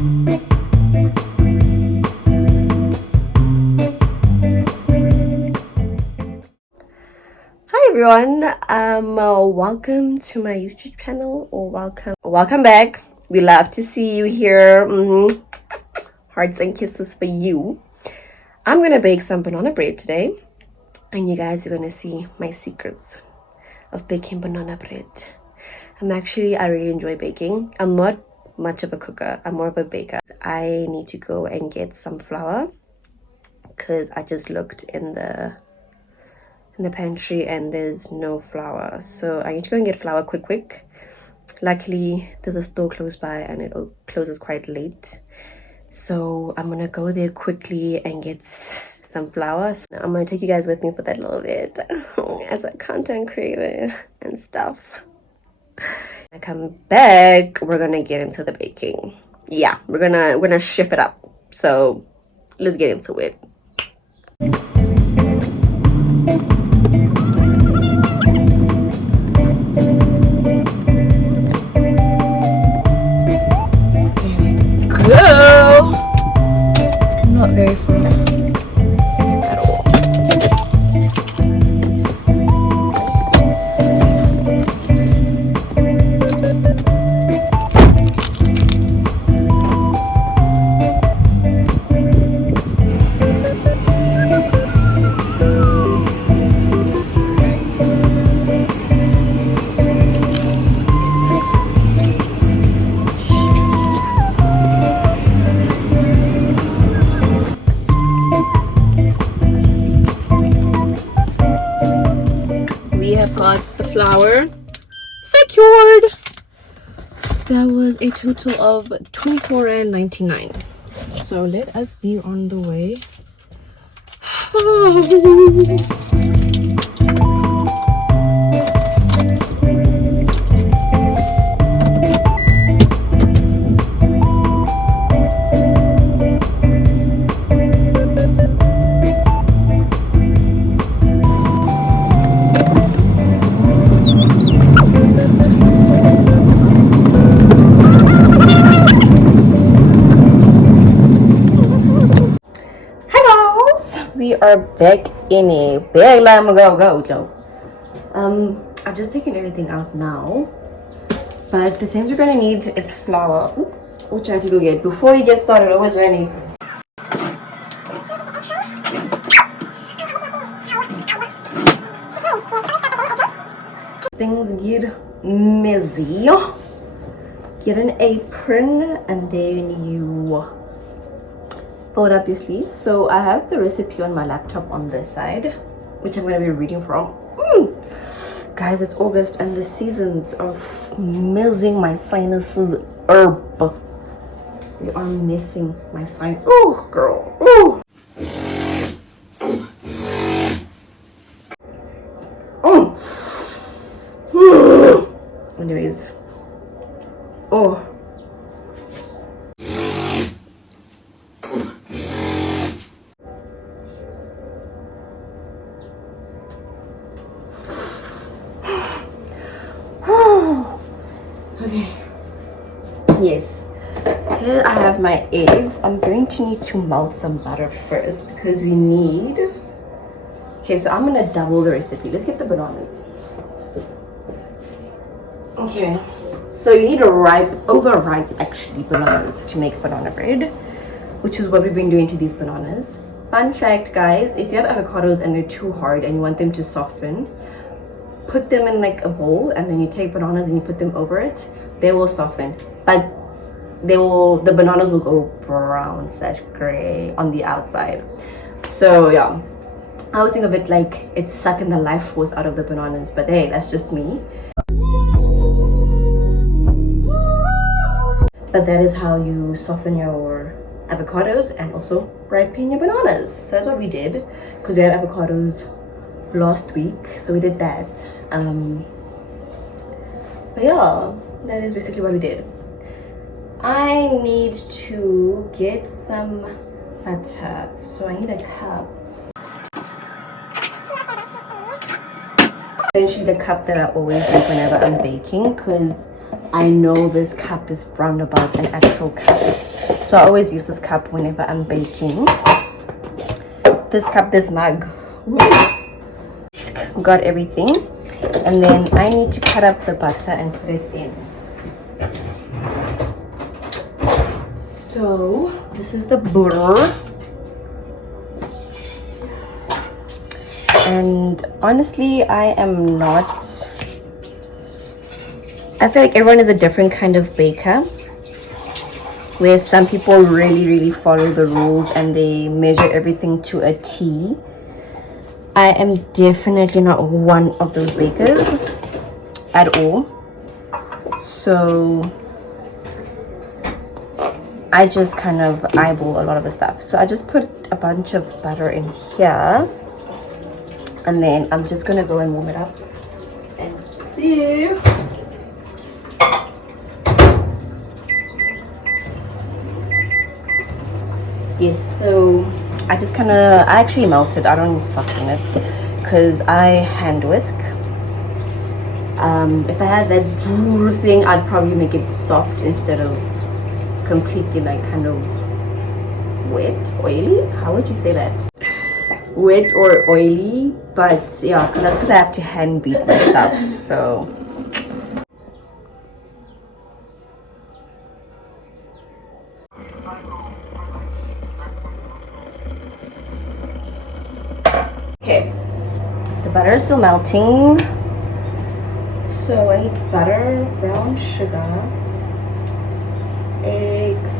Hi everyone, welcome to my YouTube channel, or welcome back. We love to see you here. Hearts and kisses for you. I'm gonna bake some banana bread today, and you guys are gonna see my secrets of baking banana bread. I really enjoy baking. I'm not much of a cooker, I'm more of a baker. I need to go and get some flour because I just looked in the pantry and there's no flour, so I need to go and get flour quick. Luckily there's a store close by and it closes quite late, so I'm gonna go there quickly and get some flour. So I'm gonna take you guys with me for that little bit as a content creator and stuff. When I come back, we're gonna get into the baking. Yeah, we're gonna shift it up, so let's get into it. Go! Not very full at all. We have got the flour secured. That was a total of $24.99. So let us be on the way. We are back in a big line. Go. I've just taken everything out now, but the things we're gonna need is flour, which I have to go get. Before you get started, always ready. Things get messy. Get an apron and then you fold up your sleeves. So I have the recipe on my laptop on this side, which I'm going to be reading from. Guys, it's August and the seasons are messing my sinuses up. They are messing my sinus. Oh, girl. Oh. Anyways. Oh. Okay. Yes. Here I have my eggs. I'm going to need to melt some butter first because we need... Okay, so I'm gonna double the recipe. Let's get the bananas. Okay. So you need overripe actually bananas to make banana bread, which is what we've been doing to these bananas. Fun fact, guys, if you have avocados and they're too hard and you want them to soften, put them in like a bowl and then you take bananas and you put them over it. They will soften, but the bananas will go brown / gray on the outside. So yeah, I always think of it like it's sucking the life force out of the bananas, but hey, that's just me. But that is how you soften your avocados and also ripen your bananas. So that's what we did, because we had avocados last week, so we did that. But yeah, that is basically what we did. I need to get some butter, so I need a cup. Essentially the cup that I always use whenever I'm baking, because I know this cup is round about an actual cup. So I always use this cup whenever I'm baking. This cup, this mug. Got everything. And then I need to cut up the butter and put it in. So this is the butter. And honestly, I feel like everyone is a different kind of baker, where some people really follow the rules and they measure everything to a T. I am definitely not one of those bakers at all. So I just kind of eyeball a lot of the stuff. So I just put a bunch of butter in here, and then I'm just gonna go and warm it up and see. Yes, so I actually melted. I don't soften it because I hand whisk. If I had that drool thing, I'd probably make it soft instead of completely like kind of wet, oily. How would you say that? Wet or oily, but yeah, that's because I have to hand beat my stuff. So okay, the butter is still melting. So I need butter, brown sugar, eggs.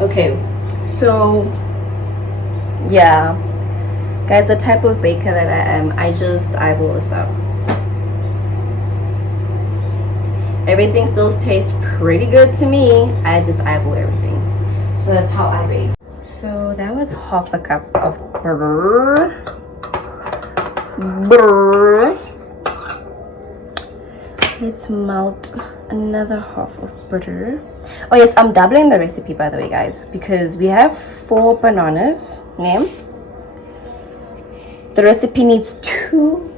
Okay, so yeah, guys, the type of baker that I am, I just eyeball the stuff. Everything still tastes pretty good to me. I just eyeball everything. So that's how I bake. So that was half a cup of butter. Let's melt another half of butter. Oh yes, I'm doubling the recipe, by the way, guys, because we have 4 bananas. Name. The recipe needs two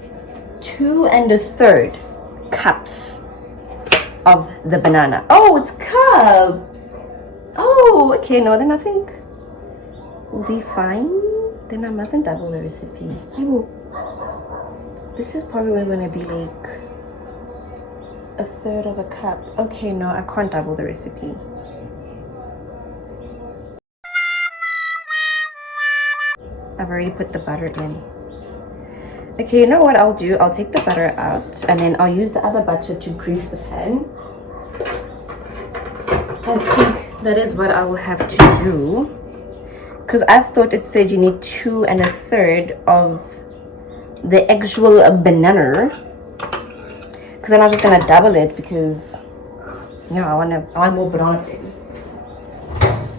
and a third cups of the banana. Oh, it's cups. Oh, okay. No, then I think we'll be fine. Then I mustn't double the recipe. I will. This is probably going to be like a third of a cup. Okay, no, I can't double the recipe. I've already put the butter in. Okay, you know what I'll do? I'll take the butter out and then I'll use the other butter to grease the pan. I think that is what I will have to do, because I thought it said you need 2 and a third of the actual banana. Because then I'm just gonna double it because yeah, I want more banana thing.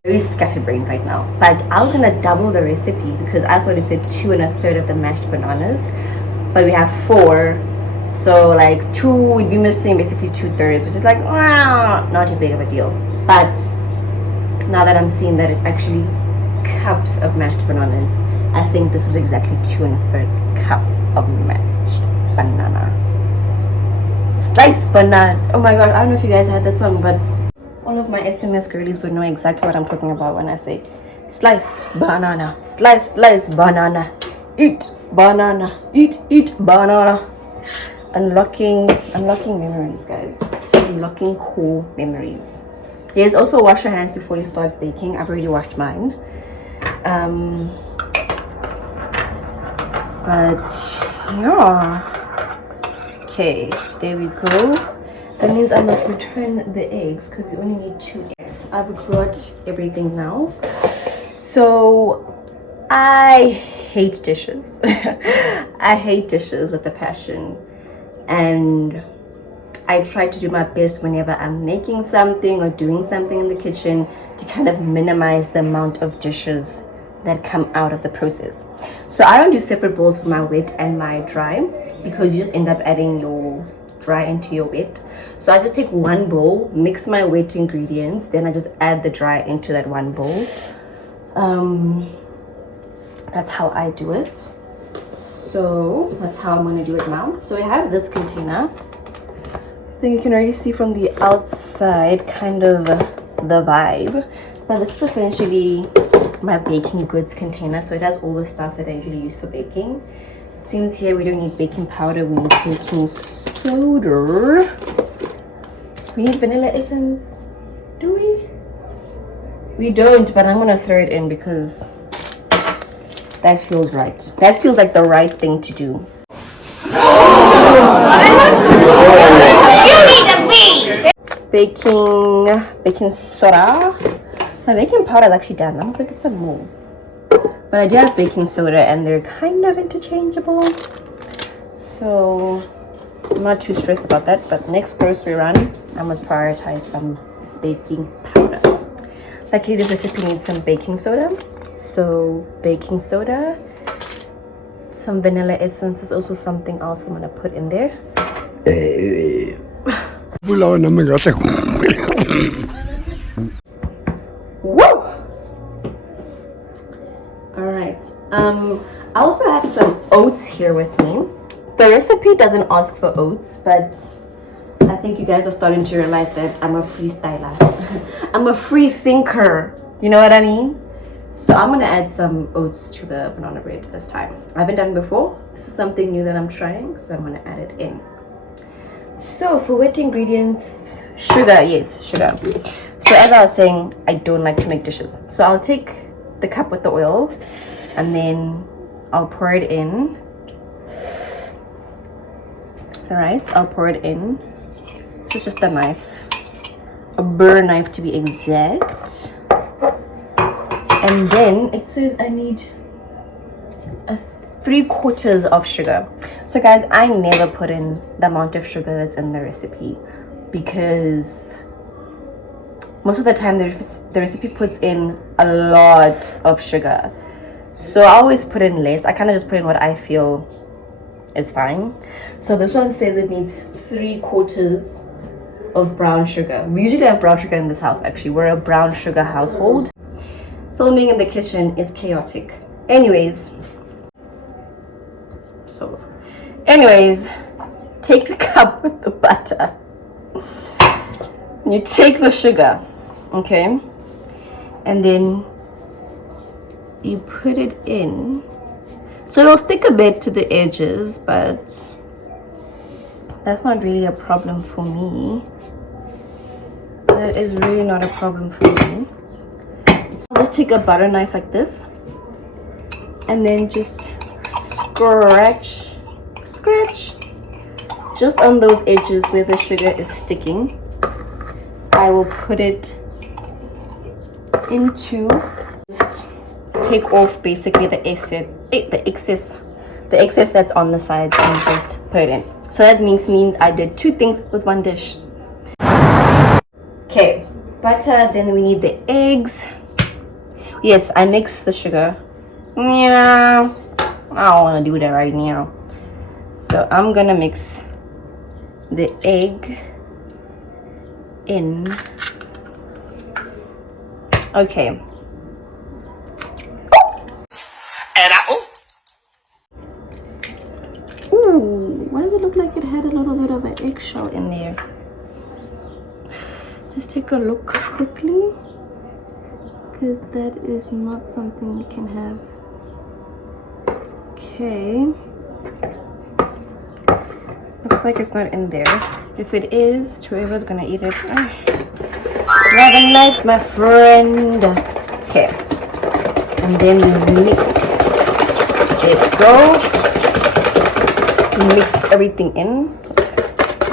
Very scatterbrained right now. But I was gonna double the recipe because I thought it said 2 and a third of the mashed bananas, but we have 4, so like 2 would be missing, basically 2/3, which is like not too big of a deal. But now that I'm seeing that it's actually cups of mashed bananas, I think this is exactly 2 and a third cups of mashed banana. Sliced banana. Oh my god, I don't know if you guys had that song, but all of my SMS girlies would know exactly what I'm talking about when I say slice banana, slice banana, eat banana, eat banana. Unlocking memories, guys. Unlocking cool memories. Yes, also wash your hands before you start baking. I've already washed mine. But yeah. Okay, there we go. That means I must return the eggs because we only need 2 eggs. I've got everything now. So I hate dishes. I hate dishes with a passion, and I try to do my best whenever I'm making something or doing something in the kitchen to kind of minimize the amount of dishes that come out of the process. So I don't do separate bowls for my wet and my dry, because you just end up adding your dry into your wet. So I just take one bowl, mix my wet ingredients, then I just add the dry into that one bowl. That's how I do it. So that's how I'm going to do it now. So we have this container. I think you can already see from the outside kind of the vibe. But this is essentially my baking goods container, so it has all the stuff that I usually use for baking. It seems here we don't need baking powder, we need baking soda. We need vanilla essence. Do we? We don't, but I'm gonna throw it in because that feels right. That feels like the right thing to do. Baking soda. My baking powder is actually done. I must get some more. But I do have baking soda and they're kind of interchangeable. So I'm not too stressed about that. But next grocery run, I'm gonna prioritize some baking powder. Luckily this recipe needs some baking soda. So baking soda, some vanilla essence is also something else I'm gonna put in there. Woo! Alright. I also have some oats here with me. The recipe doesn't ask for oats, but I think you guys are starting to realize that I'm a freestyler. I'm a free thinker. You know what I mean? So I'm gonna add some oats to the banana bread this time. I haven't done it before. This is something new that I'm trying, so I'm gonna add it in. So for wet ingredients, sugar, yes, sugar. So as I was saying, I don't like to make dishes. So I'll take the cup with the oil and then I'll pour it in. All right, I'll pour it in. This is just a knife, a burr knife to be exact. And then it says I need 3/4 of sugar. So guys, I never put in the amount of sugar that's in the recipe because most of the time the recipe puts in a lot of sugar. So I always put in less. I kind of just put in what I feel is fine. So this one says it needs 3/4 of brown sugar. We usually have brown sugar in this house. Actually, we're a brown sugar household. Filming in the kitchen is chaotic. Anyways, take the cup with the butter. You take the sugar, okay, and then you put it in. So it'll stick a bit to the edges, but that's not really a problem for me. That is really not a problem for me. So I'll just take a butter knife like this and then just scratch just on those edges where the sugar is sticking. I will put it into, just take off basically the excess that's on the sides and just put it in. So that means I did 2 things with 1 dish. Okay, butter, then we need the eggs. Yes, I mix the sugar. Yeah, I don't want to do that right now. So I'm gonna mix the egg in. Okay. Ooh, why does it look like it had a little bit of an eggshell in there? Let's take a look quickly, because that is not something you can have. Okay. Looks like it's not in there. If it is, whoever's gonna eat it. Grab a knife, my friend. Okay. And then you mix it. Go. Mix everything in.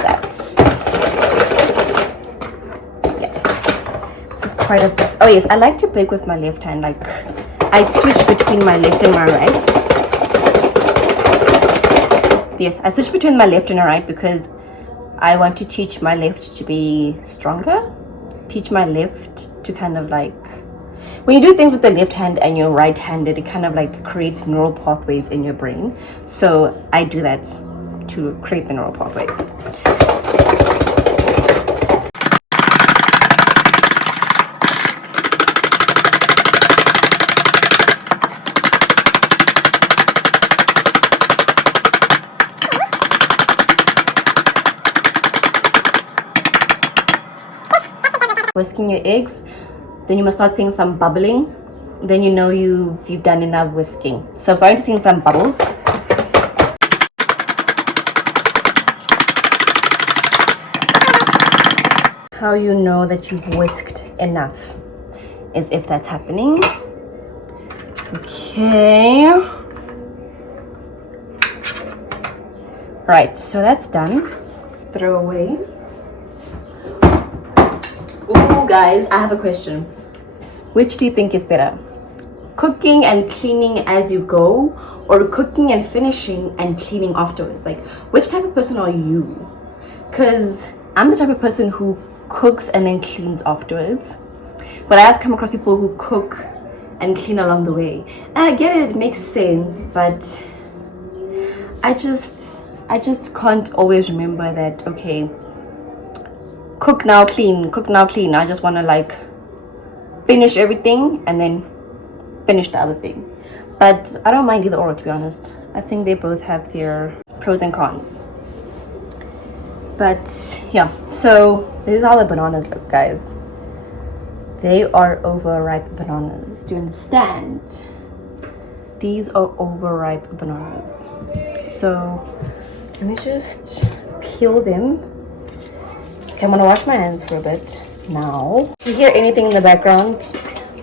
That. Yeah. This is quite a bit. Oh yes, I like to bake with my left hand. Like, I switch between my left and my right. Yes, I switch between my left and my right because I want to teach my left to be stronger. Teach my left to kind of like, when you do things with the left hand and you're right-handed, it kind of like creates neural pathways in your brain. So I do that to create the neural pathways. Whisking your eggs, then you must start seeing some bubbling. Then you know you've done enough whisking. So I'm starting to see some bubbles. How you know that you've whisked enough is if that's happening. Okay. Right, so that's done. Let's throw away. Ooh, guys, I have a question. Which do you think is better? Cooking and cleaning as you go, or cooking and finishing and cleaning afterwards? Like, which type of person are you? Because I'm the type of person who cooks and then cleans afterwards. But I have come across people who cook and clean along the way. And I get it, it makes sense, but I just can't always remember that, okay, cook now, clean, cook now, clean. I just want to like finish everything and then finish the other thing. But I don't mind either or, to be honest. I think they both have their pros and cons. But yeah, so this is how the bananas look, guys. They are overripe bananas. Do you understand? These are overripe bananas. So let me just peel them. Okay, I'm gonna wash my hands for a bit now. You hear anything in the background?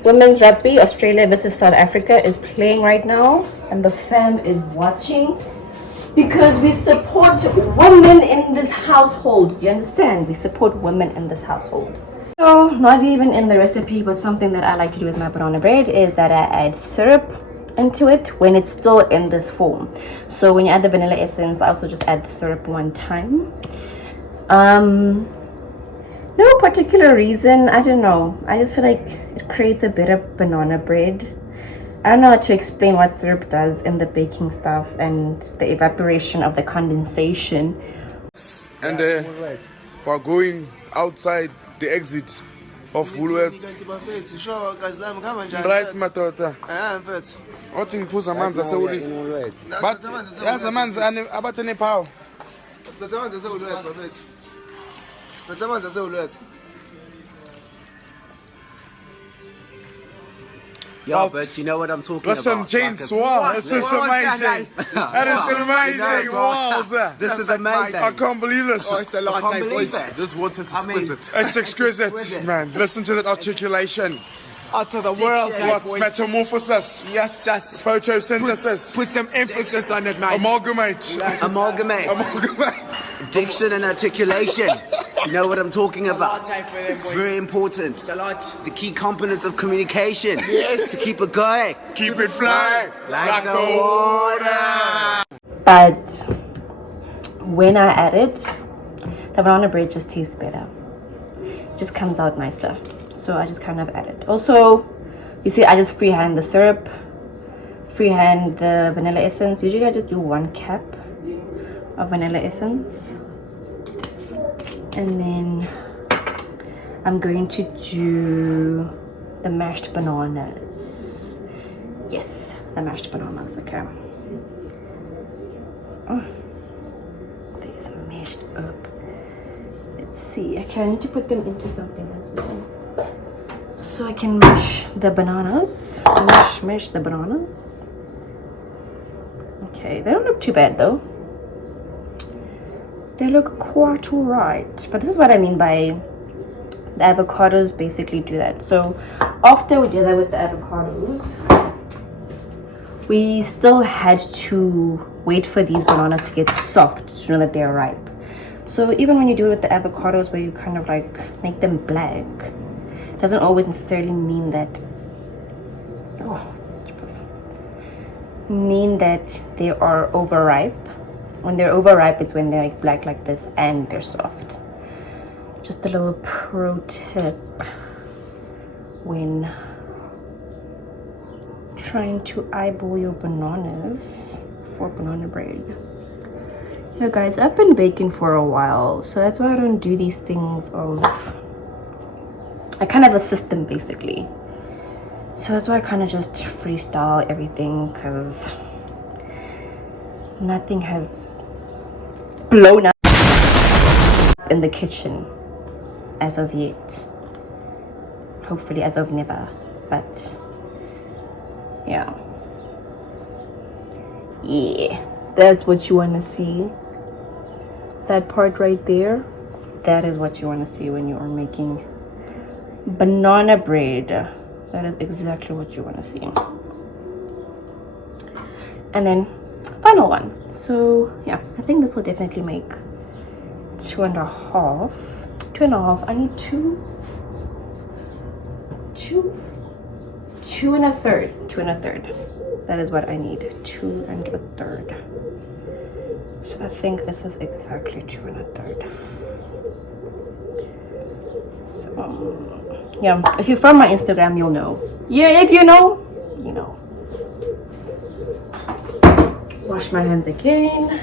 Women's rugby, Australia versus South Africa is playing right now, and the fam is watching because we support women in this household. Do you understand? We support women in this household. So, not even in the recipe, but something that I like to do with my banana bread is that I add syrup into it when it's still in this form. So when you add the vanilla essence, I also just add the syrup one time. No particular reason, I don't know. I just feel like it creates a better banana bread. I don't know how to explain what syrup does in the baking stuff and the evaporation of the condensation. And we're going outside the exit of Woolworths. Right, Matota. Othi ngiphuza amanzi asewulisa. But yazi amanzi abathi nepower. Bethe amanzi asewulisa bafethu. Bethe amanzi asewulisa. Yeah, but you know what I'm talking about. Listen, gents, wow, it's just amazing. That is amazing. Wow, sir. This is amazing. I can't believe this. Oh, it's a latte, boys. This water's exquisite. It's exquisite, man. Listen to that articulation. Out to the world, what? Metamorphosis. Yes, yes. Photosynthesis. Put some emphasis on it, mate. Amalgamate. Amalgamate. Diction and articulation. You know what I'm talking about. It's very important. The key components of communication. Yes. To keep it going. Keep it flying. Like the water. But when I add it, the banana bread just tastes better. It just comes out nicer. So I just kind of add it. Also, you see, I just freehand the syrup, freehand the vanilla essence. Usually I just do 1 cap of vanilla essence. And then I'm going to do the mashed bananas. Yes, the mashed bananas, okay. Oh, these are mashed up. Let's see, okay, I need to put them into something as well. So I can mash the bananas. Mash the bananas. Okay, they don't look too bad though. They look quite alright. But this is what I mean by the avocados basically do that. So after we did that with the avocados, we still had to wait for these bananas to get soft to know that they're ripe. So even when you do it with the avocados where you kind of like make them black, doesn't always necessarily mean that they are overripe. When they're overripe, it's when they're like black like this and they're soft. Just a little pro tip when trying to eyeball your bananas for banana bread. Yeah, guys, I've been baking for a while, so that's why I don't do these things I kind of assist them basically. So that's why I kind of just freestyle everything, because nothing has blown up in the kitchen as of yet. hopefully as of never, but yeah, that's what you want to see. That part right there, that is what you want to see when you are making banana bread. That is exactly what you want to see. And then final one. So yeah, I think this will definitely make 2.5. I need two and a third. That is what I need. 2 1/3. So I think this is exactly 2 1/3. So yeah, if you're from my Instagram, you'll know. Yeah, if you know, you know. Wash my hands again.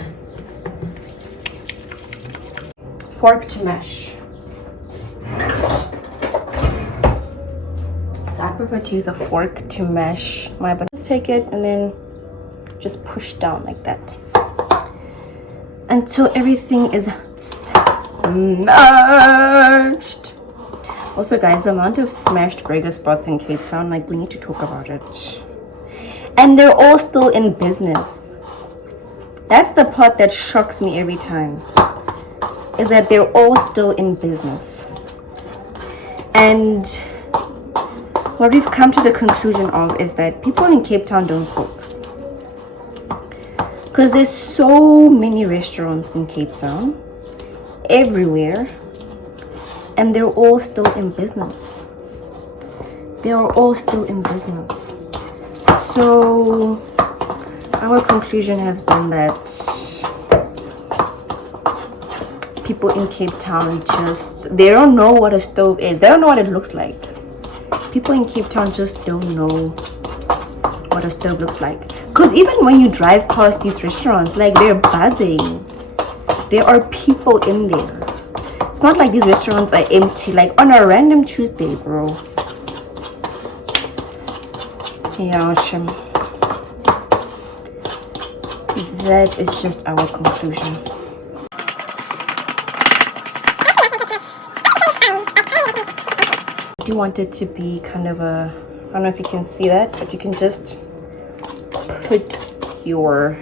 Fork to mash. So I prefer to use a fork to mash my banana. Just take it and then just push down like that until everything is smashed. Also guys, the amount of smashed burger spots in Cape Town, like, we need to talk about it. And they're all still in business. That's the part that shocks me every time, is that they're all still in business. And what we've come to the conclusion of is that people in Cape Town don't cook. Because there's so many restaurants in Cape Town, everywhere, and they're all still in business. They are all still in business. So our conclusion has been that people in Cape Town they don't know what a stove is. They don't know what it looks like. People in Cape Town just don't know what a stove looks like. Because even when you drive past these restaurants, like, they're buzzing. There are people in there. It's not like these restaurants are empty, like on a random Tuesday, bro. Yeah, Shim. That is just our conclusion. I do want it to be kind of a, I don't know if you can see that, but you can just put your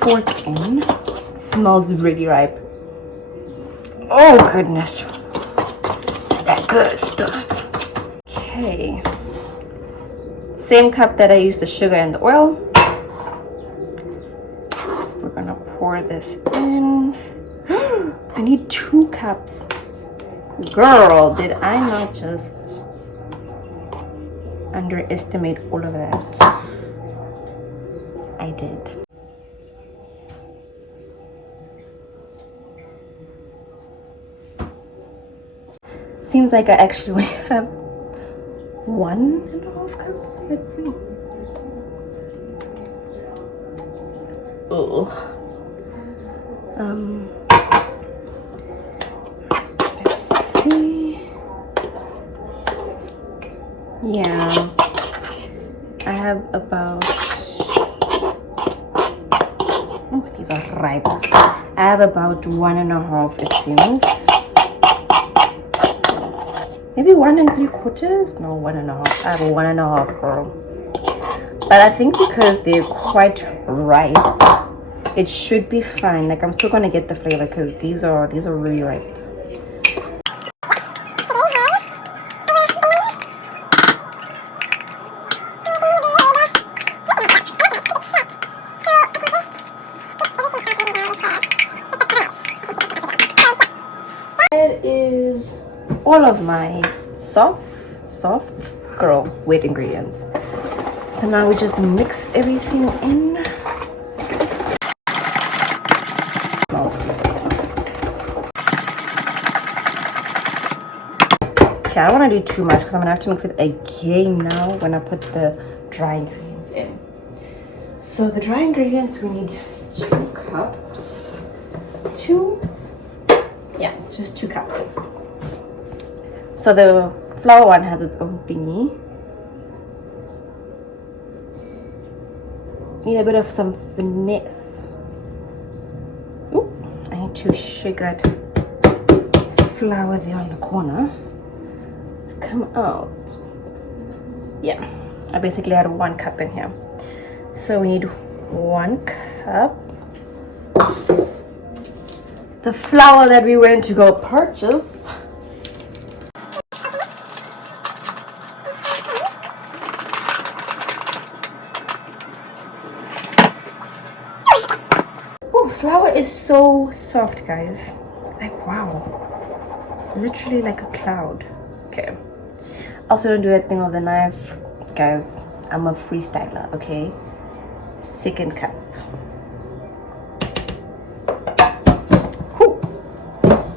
fork in. It smells really ripe. Oh goodness, it's that good stuff. Okay, same cup that I used the sugar and the oil. We're gonna pour this in. I need 2 cups. Girl, did I not just underestimate all of that? I did. Seems like I actually have 1.5 cups. Let's see. Oh. Let's see. Yeah, I have about, oh, these are ripe. I have about 1.5, it seems. Maybe 1 3/4. No, 1.5. I have a 1.5, girl. But I think because they're quite ripe, it should be fine. Like, I'm still gonna get the flavor because these are really ripe. That is all of my soft girl wet ingredients. So now we just mix everything in. Okay, I don't want to do too much because I'm gonna have to mix it again now when I put the dry ingredients in. So the dry ingredients, we need 2 cups. Just 2 cups. So the flour one has its own thingy. Need a bit of some finesse. Ooh, I need to shake that flour there on the corner. It's come out. Yeah, I basically had 1 cup in here. So we need 1 cup. The flour that we went to go purchase. Oh, flour is so soft, guys. Like, wow. Literally like a cloud. Okay. Also, don't do that thing with the knife. Guys, I'm a freestyler, okay? 2nd cup. Whew.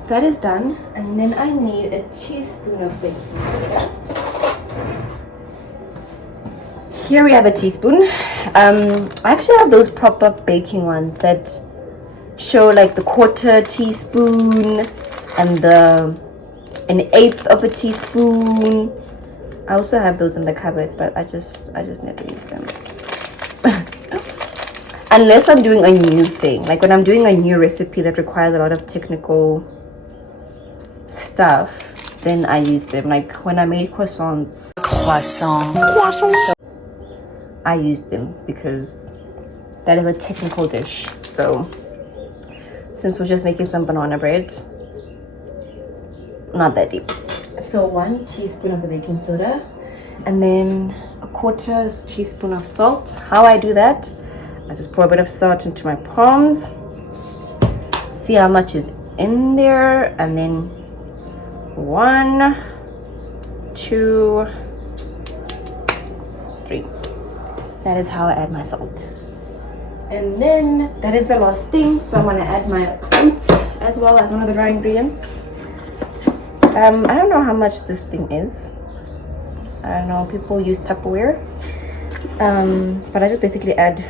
That is done. And then I need a teaspoon of baking soda. Here we have a teaspoon. I actually have those proper baking ones that show like the 1/4 teaspoon and the 1/8 of a teaspoon. I also have those in the cupboard, but I just never use them. Unless I'm doing a new thing, like when I'm doing a new recipe that requires a lot of technical stuff, then I use them. Like when I made croissants, I used them because that is a technical dish. So since we're just making some banana bread, not that deep. So 1 teaspoon of the baking soda, and then a 1/4 teaspoon of salt. How I do that, I just pour a bit of salt into my palms, see how much is in there, and then 1, 2, 3. That is how I add my salt. And then that is the last thing, so I'm going to add my oats as well as one of the dry ingredients. I don't know how much this thing is. I don't know, people use Tupperware, but I just basically add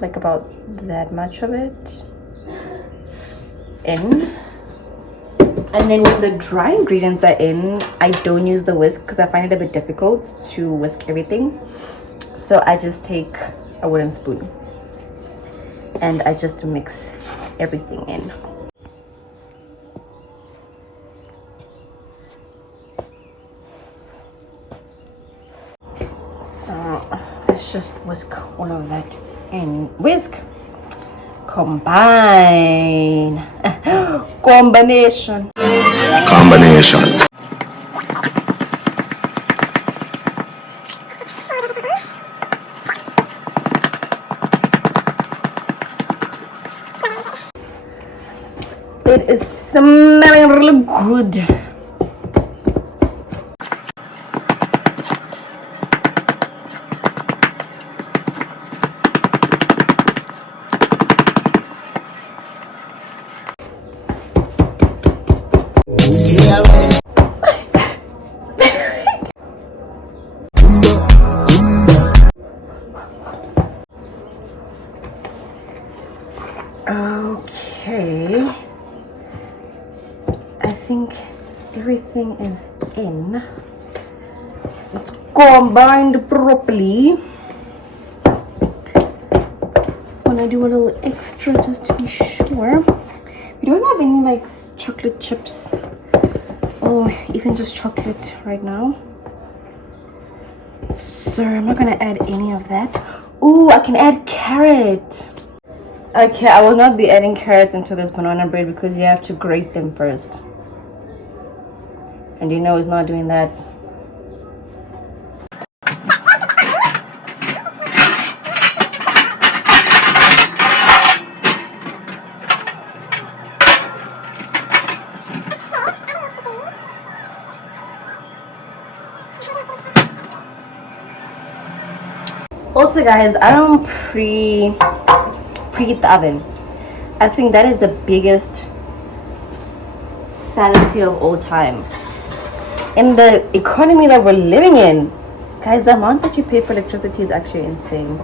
like about that much of it in. And then when the dry ingredients are in, I don't use the whisk because I find it a bit difficult to whisk everything. So I just take a wooden spoon and I just mix everything in. So let's just whisk all of that in. Whisk, combine, combination. It is smelling really good. Okay, I think everything is in. It's combined properly. Just want to do a little extra just to be sure. We don't have any like chocolate chips or even just chocolate right now, so I'm not gonna add any of that. Ooh, I can add carrot. Okay, I will not be adding carrots into this banana bread because you have to grate them first. And you know it's not doing that. Also guys, I don't preheat the oven. I think that is the biggest fallacy of all time. In the economy that we're living in, guys, the amount that you pay for electricity is actually insane.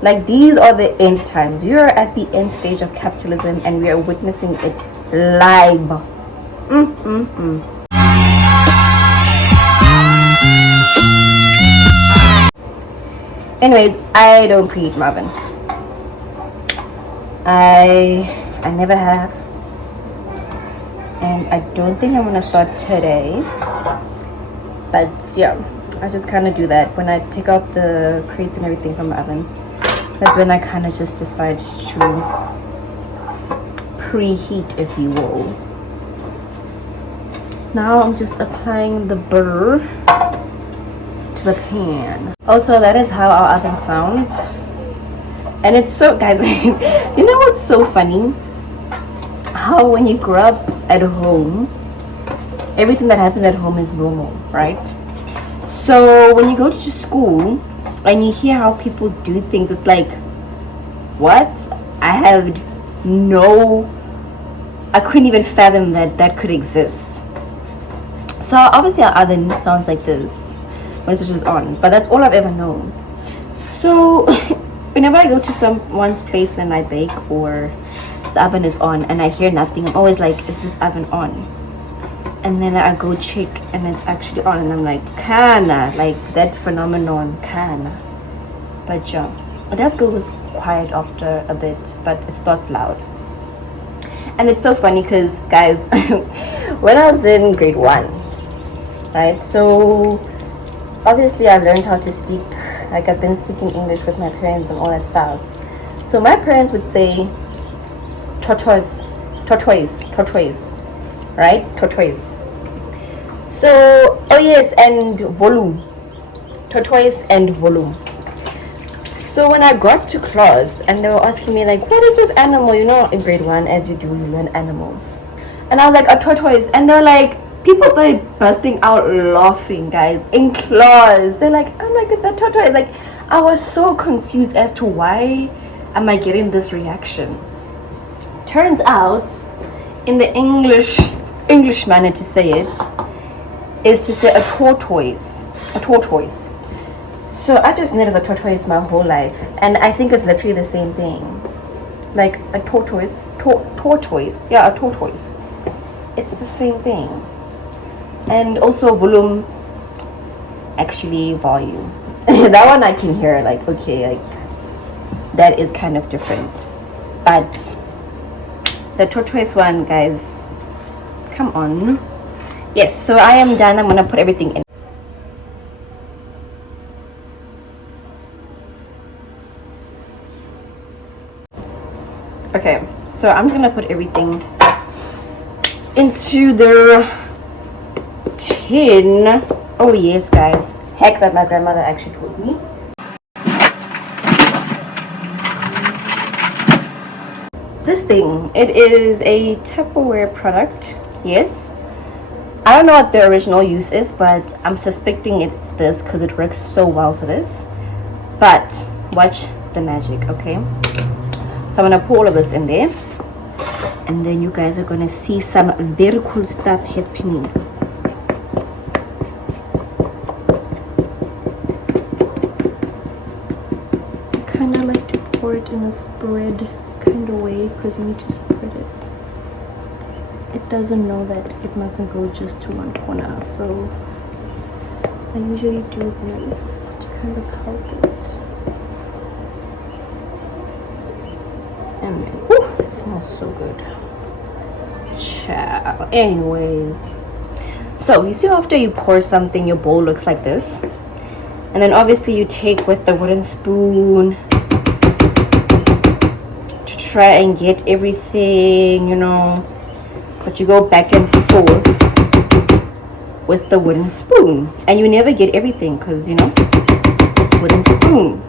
Like, these are the end times. We are at the end stage of capitalism and we are witnessing it live. Anyways, I don't preheat my oven. I never have, and I don't think I'm gonna start today. But yeah, I just kind of do that when I take out the crates and everything from the oven. That's when I kind of just decide to preheat, if you will. Now I'm just applying the butter to the pan. Also, that is how our oven sounds. And it's so, guys, you know what's so funny? How when you grow up at home, everything that happens at home is normal, right? So when you go to school and you hear how people do things, it's like, what? I couldn't even fathom that could exist. So obviously our oven sounds like this when it's just on, but that's all I've ever known. So whenever I go to someone's place and I bake or the oven is on and I hear nothing, I'm always like, is this oven on? And then I go check and it's actually on, and I'm like, kana, like that phenomenon, kana. But yeah, it does go quiet after a bit, but it starts loud. And it's so funny because, guys, when I was in grade 1, right, so obviously I learned how to speak, like I've been speaking English with my parents and all that stuff. So my parents would say tortoise, right? Tortoise. So, oh yes, and volume. Tortoise and volume. So when I got to class and they were asking me like, what is this animal? You know, in grade 1, as you do, you learn animals. And I was like, a tortoise. And they're like, people started bursting out laughing, guys, in class. They're like, I'm like, it's a tortoise. Like, I was so confused as to why am I getting this reaction. Turns out, in the English manner to say it, is to say a tortoise. So I just knew it as a tortoise my whole life, and I think it's literally the same thing, like a tortoise, yeah, a tortoise. It's the same thing. And also volume, actually volume. That one I can hear, like, okay, like that is kind of different, but the tortoise one, guys, come on. Yes, so I am done. I'm gonna put everything in. Okay, so I'm just gonna put everything into the tin. Oh yes, guys, heck, that my grandmother actually told me. This thing, it is a Tupperware product. Yes, I don't know what the original use is, but I'm suspecting it's this because it works so well for this. But watch the magic, okay? So I'm gonna pour all of this in there, and then you guys are gonna see some very cool stuff happening. I kind of like to pour it in a spread kind of way because you need to spread it. It doesn't know that it mustn't go just to one corner, so I usually do this to kind of help it. And then, whew, it smells so good. Ciao. Anyways, so you see, after you pour something, your bowl looks like this, and then obviously you take with the wooden spoon to try and get everything, you know, but you go back and forth with the wooden spoon, and you never get everything because, you know, wooden spoon.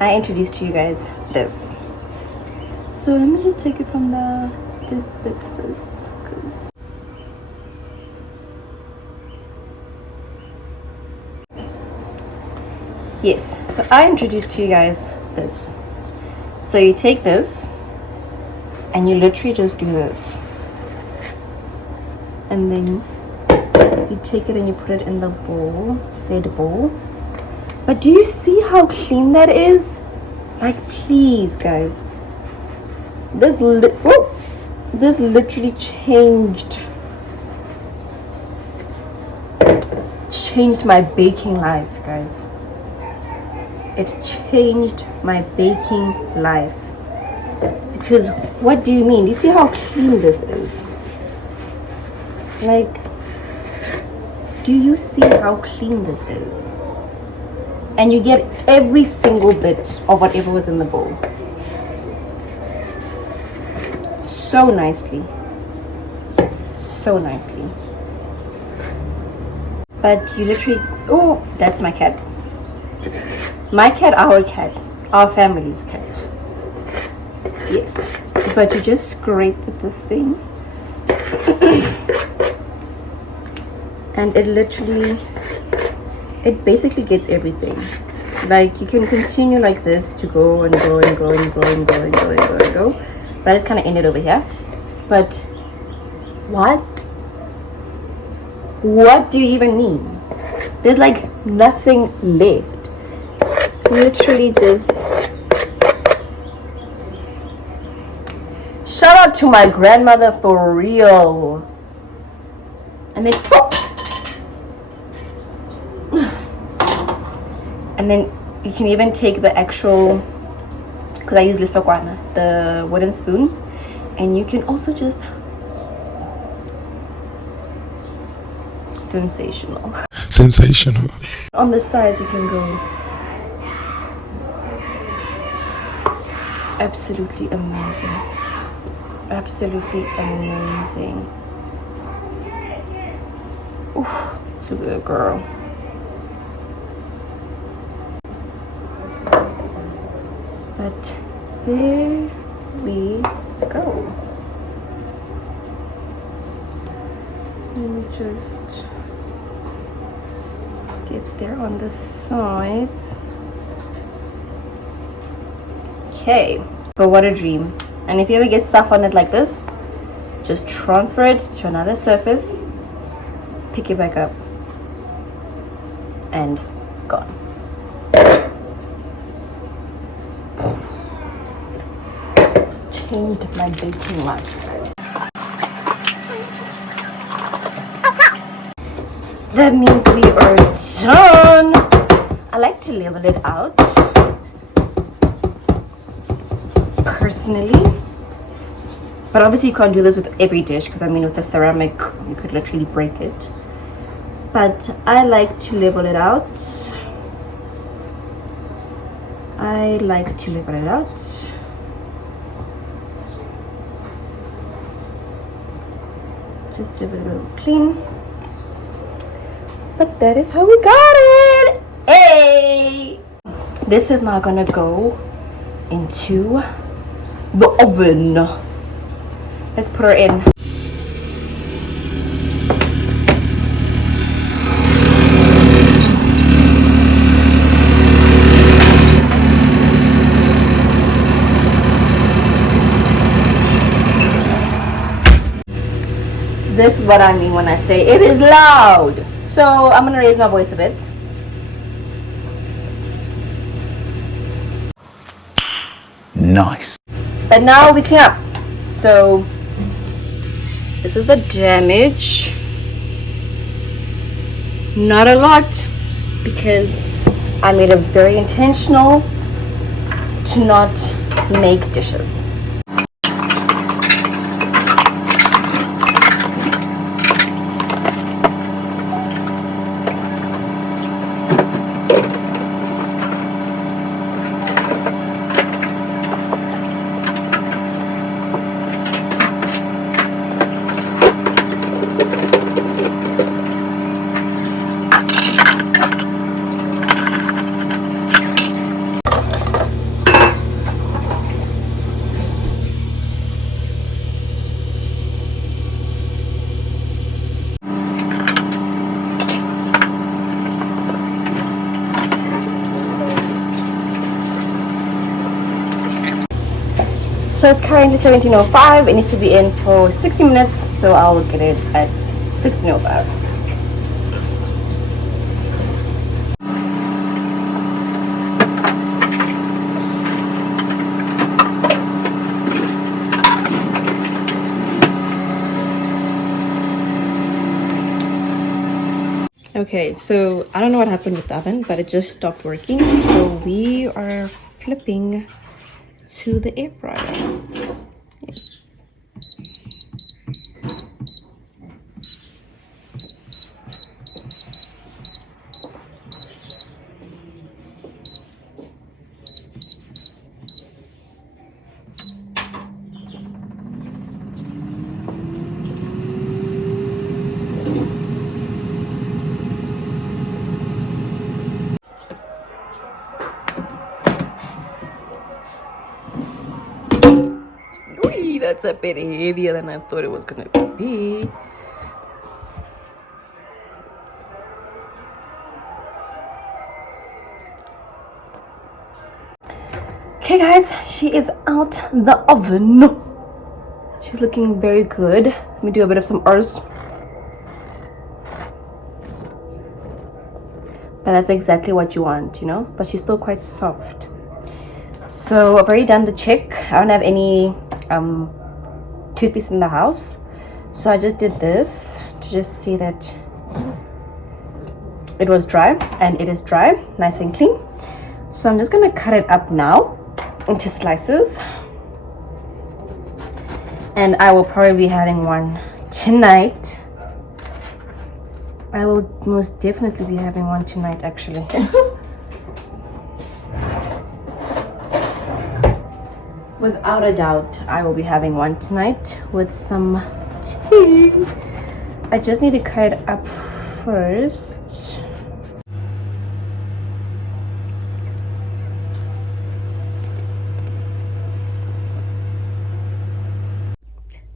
I introduced to you guys this. So let me just take it from this bit first. Yes, so I introduced to you guys this. So you take this and you literally just do this, and then you take it and you put it in the bowl, said bowl. But do you see how clean that is? Like, please, guys, this literally changed my baking life, guys. It changed my baking life. Because what do you mean? You see how clean this is? Like, Do you see how clean this is? And you get every single bit of whatever was in the bowl. So nicely. So nicely. But you literally, oh, that's my cat. My cat, our family's cat. Yes. But you just scrape with this thing. And it literally, it basically gets everything. Like you can continue like this to go and go and go and go and go and go and go and go. But I just kind of ended over here. But what do you even mean? There's like nothing left. Literally just shout out to my grandmother for real. And then and then you can even take the actual, because I use lisokwana, the wooden spoon, and you can also just sensational. On the sides you can go absolutely amazing. Absolutely amazing. Oof, it's a good girl. But there we go. Let me just get there on the sides. Okay, but what a dream. And if you ever get stuff on it like this, just transfer it to another surface, pick it back up, and gone. Changed my baking life. That means we are done. I like to level it out personally, but obviously you can't do this with every dish, because I mean with the ceramic you could literally break it. But I like to level it out. Just do it a little clean. But that is how we got it. Hey! This is now gonna go into the oven. Let's put her in. This is what I mean when I say it is loud. So I'm gonna raise my voice a bit. Nice. But now we clean up. So this is the damage. Not a lot, because I made it very intentional to not make dishes. So it's currently 17:05. It needs to be in for 60 minutes, so I'll get it at 16:05. Okay, so I don't know what happened with the oven, but it just stopped working. So we are flipping to the air fryer. Yes. it's a bit heavier than I thought it was gonna be. Okay guys, she is out the oven. She's looking very good. Let me do a bit of some R's. But that's exactly what you want, you know, but she's still quite soft. So I've already done the check. I don't have any toothpaste in the house, so I just did this to just see that it was dry, and it is dry, nice and clean. So I'm just gonna cut it up now into slices, and I will probably be having one tonight. I will most definitely be having one tonight, actually. Without a doubt, I will be having one tonight with some tea. I just need to cut it up first.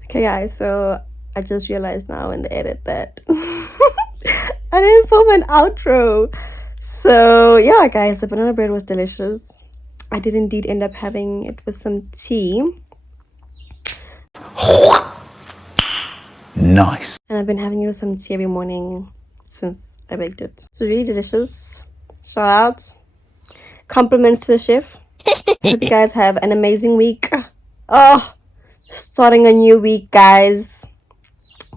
Okay guys, so I just realized now in the edit that I didn't film an outro. So yeah guys, the banana bread was delicious. I did indeed end up having it with some tea. Nice. And I've been having it with some tea every morning since I baked it. It's really delicious. Shout out. Compliments to the chef. Hope you guys have an amazing week. Oh, starting a new week, guys.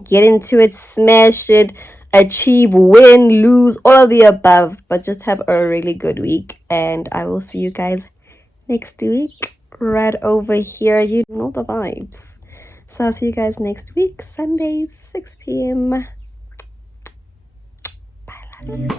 Get into it, smash it, achieve, win, lose, all of the above. But just have a really good week. And I will see you guys next week right over here. You know the vibes. So I'll see you guys next week, Sunday, 6 p.m. Bye, lovies.